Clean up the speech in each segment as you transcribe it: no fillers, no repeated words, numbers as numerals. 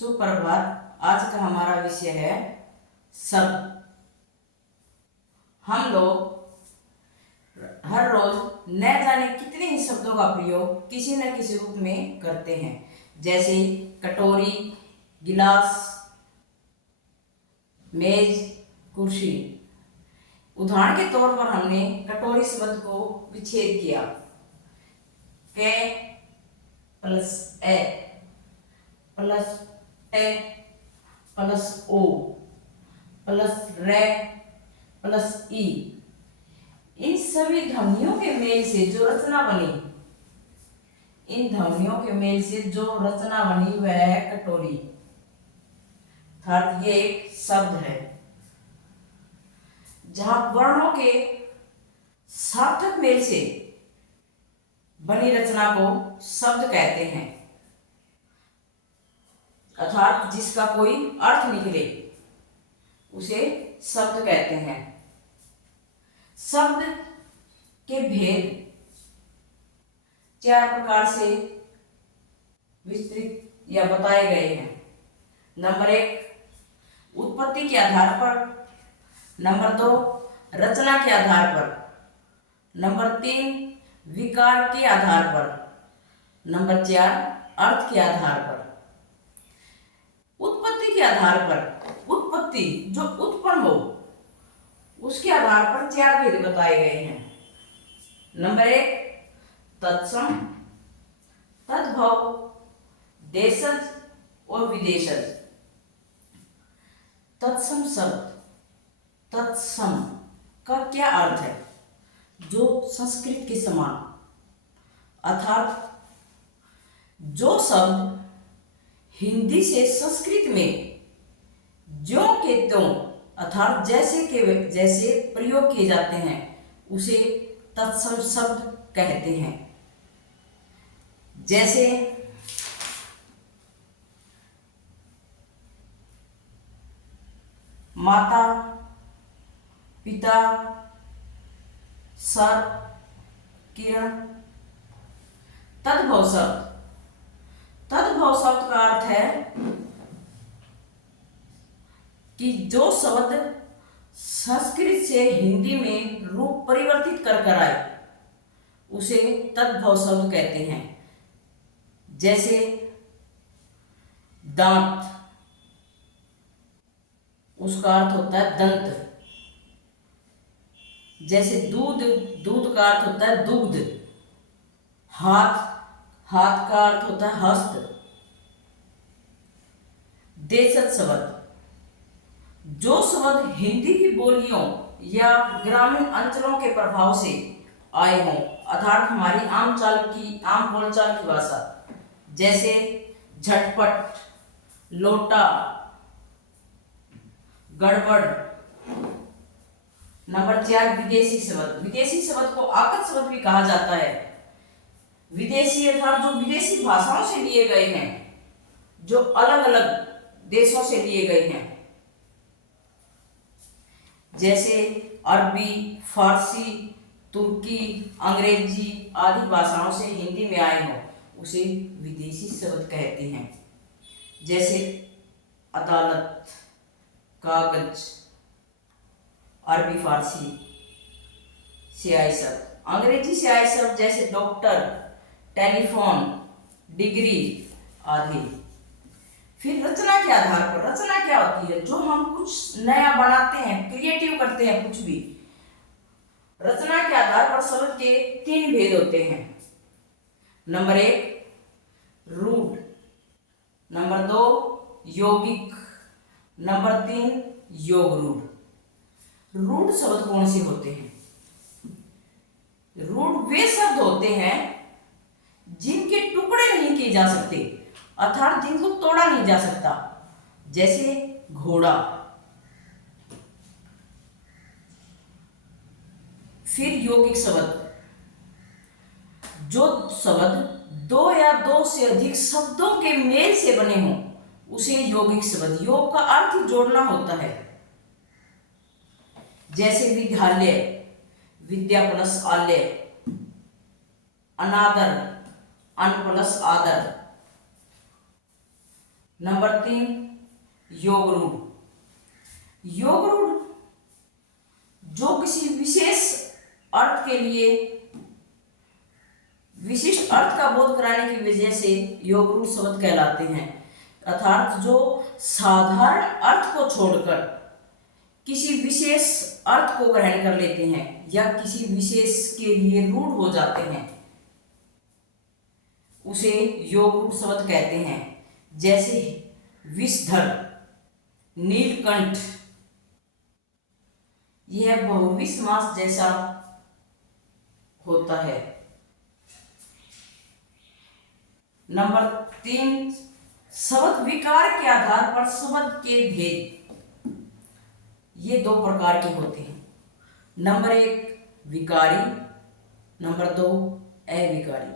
सुप्रभात। आज का हमारा विषय है शब्द। हम लोग हर रोज न जाने कितने ही शब्दों का प्रयोग किसी न किसी रूप में करते हैं, जैसे कटोरी, गिलास, मेज, कुर्सी। उदाहरण के तौर पर हमने कटोरी शब्द को विच्छेद किया। के प्लस ए प्लस टे प्लस ओ प्लस रे प्लस ई। इन सभी ध्वनियों के मेल से जो रचना बनी, इन ध्वनियों के मेल से जो रचना बनी वह है कटोरी। अर्थात ये एक शब्द है। जहां वर्णों के सार्थक मेल से बनी रचना को शब्द कहते हैं, अर्थात जिसका कोई अर्थ निकले उसे शब्द कहते हैं। शब्द के भेद 4 प्रकार से विस्तृत या बताए गए हैं। नंबर 1, उत्पत्ति के आधार पर। नंबर 2, रचना के आधार पर। नंबर 3, विकार के आधार पर। नंबर 4, अर्थ के आधार पर। उत्पत्ति के आधार पर, उत्पत्ति जो उत्पन्न हो उसके आधार पर 4 भेद बताए गए हैं। नंबर 1, तत्सम, तद्भव, देशज और विदेशज। तत्सम शब्द, तत्सम का क्या अर्थ है? जो संस्कृत के समान, अर्थात जो शब्द हिंदी से संस्कृत में ज्यों के त्यों अर्थात जैसे के जैसे प्रयोग किए जाते हैं उसे तत्सम शब्द कहते हैं। जैसे माता, पिता, सर, किरण। तद्भव शब्द, तद्भव शब्द का अर्थ है कि जो शब्द संस्कृत से हिंदी में रूप परिवर्तित कर आए उसे तद्भव शब्द कहते हैं। जैसे दांत, उसका अर्थ होता है दंत। जैसे दूध, दूध का अर्थ होता है दुग्ध। हाथ, हाथ का अर्थ होता है हस्त। देशज शब्द, जो शब्द हिंदी की बोलियों या ग्रामीण अंचलों के प्रभाव से आए हों, अर्थात हमारी आम बोलचाल की भाषा। जैसे झटपट, लोटा, गड़बड़। नंबर 4, विदेशी शब्द। विदेशी शब्द को आगत शब्द भी कहा जाता है। विदेशी अर्थात जो विदेशी भाषाओं से लिए गए हैं, जो अलग अलग देशों से लिए गए हैं। जैसे अरबी, फारसी, तुर्की, अंग्रेजी आदि भाषाओं से हिंदी में आए हों उसे विदेशी शब्द कहते हैं। जैसे अदालत, कागज, अरबी फारसी से आए शब्द। अंग्रेजी से आए शब्द जैसे डॉक्टर, टेलीफोन, डिग्री आदि। फिर रचना के आधार पर, रचना क्या होती है? जो हम कुछ नया बनाते हैं, क्रिएटिव करते हैं कुछ भी। रचना के आधार पर शब्द के 3 भेद होते हैं। नंबर 1, रूढ़। नंबर 2, यौगिक। नंबर 3, योग रूढ़। रूढ़ शब्द कौन से होते हैं? रूढ़ वे शब्द होते हैं जिनके टुकड़े नहीं किए जा सकते, अर्थात जिनको तोड़ा नहीं जा सकता। जैसे घोड़ा। फिर यौगिक शब्द, जो शब्द 2 या 2 से अधिक शब्दों के मेल से बने हों उसे यौगिक शब्द। योग का अर्थ जोड़ना होता है। जैसे विद्यालय, विद्या प्लस आलय। अनादर, अन प्लस आदर। नंबर 3 योग रूढ़। योग रूढ़ जो किसी विशेष अर्थ के लिए विशिष्ट अर्थ का बोध कराने की वजह से योग रूढ़ शब्द कहलाते हैं, अर्थात जो साधारण अर्थ को छोड़कर किसी विशेष अर्थ को ग्रहण कर लेते हैं या किसी विशेष के लिए रूढ़ हो जाते हैं, उसे योग रूढ़ शब्द कहते हैं। जैसे विषधर, नीलकंठ, यह बहुविष मास जैसा होता है। नंबर 3 शब्द विकार के आधार पर शब्द के भेद। ये 2 प्रकार के होते हैं। नंबर 1 विकारी, नंबर 2 अविकारी।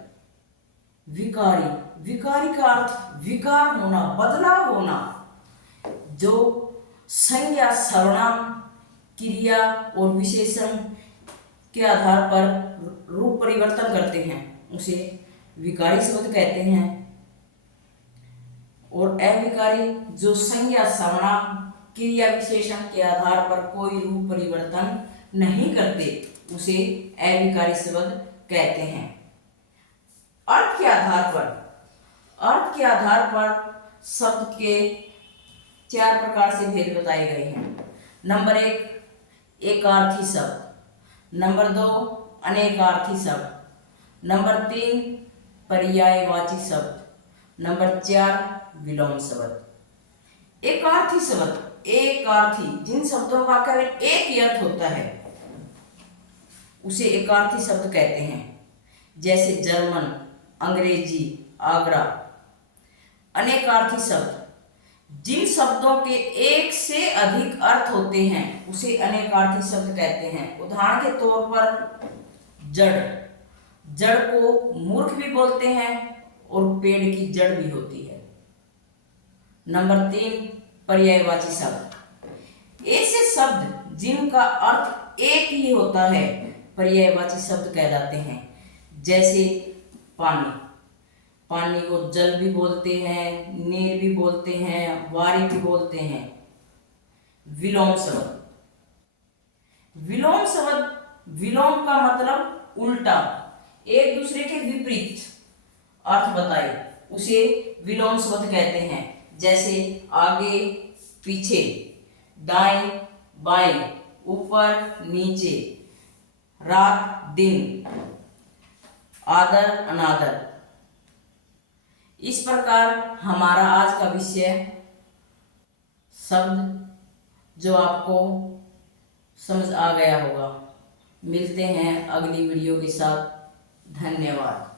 विकारी, विकारी का अर्थ विकार होना, बदलाव होना, जो संज्ञा, सर्वनाम, क्रिया और विशेषण के आधार पर रूप परिवर्तन करते हैं, उसे विकारी शब्द कहते हैं। और अविकारी जो संज्ञा, सर्वनाम, क्रिया, विशेषण के आधार पर कोई रूप परिवर्तन नहीं करते, उसे अविकारी शब्द कहते हैं। अर्थ के आधार पर शब्द के 4 प्रकार से भेद बताए गए हैं। नंबर 1 एकार्थी शब्द, नंबर 2 अनेकार्थी शब्द, नंबर 3 पर्यायवाची शब्द, नंबर 4 विलोम शब्द। एकार्थी शब्द, एकार्थी जिन शब्दों का केवल एक ही अर्थ होता है, उसे एकार्थी शब्द कहते हैं। जैसे जर्मन, अंग्रेजी, आगरा। अनेकार्थी शब्द जिन शब्दों के एक से अधिक अर्थ होते हैं, उसे अनेकार्थी शब्द कहते हैं। उदाहरण के तौर पर जड़, जड़ को मूर्ख भी बोलते हैं और पेड़ की जड़ भी होती है। नंबर 3 पर्यायवाची शब्द, ऐसे शब्द जिनका अर्थ एक ही होता है पर्यायवाची शब्द कहलाते हैं। जैसे पानी, पानी को जल भी बोलते हैं, नीर भी बोलते हैं, वारी भी बोलते हैं। विलोम शब्द, विलोम शब्द, विलोम का मतलब उल्टा, एक दूसरे के विपरीत अर्थ बताए, उसे विलोम शब्द कहते हैं। जैसे आगे पीछे, दाएं बाएं, ऊपर नीचे, रात दिन, आदर अनादर। इस प्रकार हमारा आज का विषय शब्द जो आपको समझ आ गया होगा। मिलते हैं अगली वीडियो के साथ। धन्यवाद।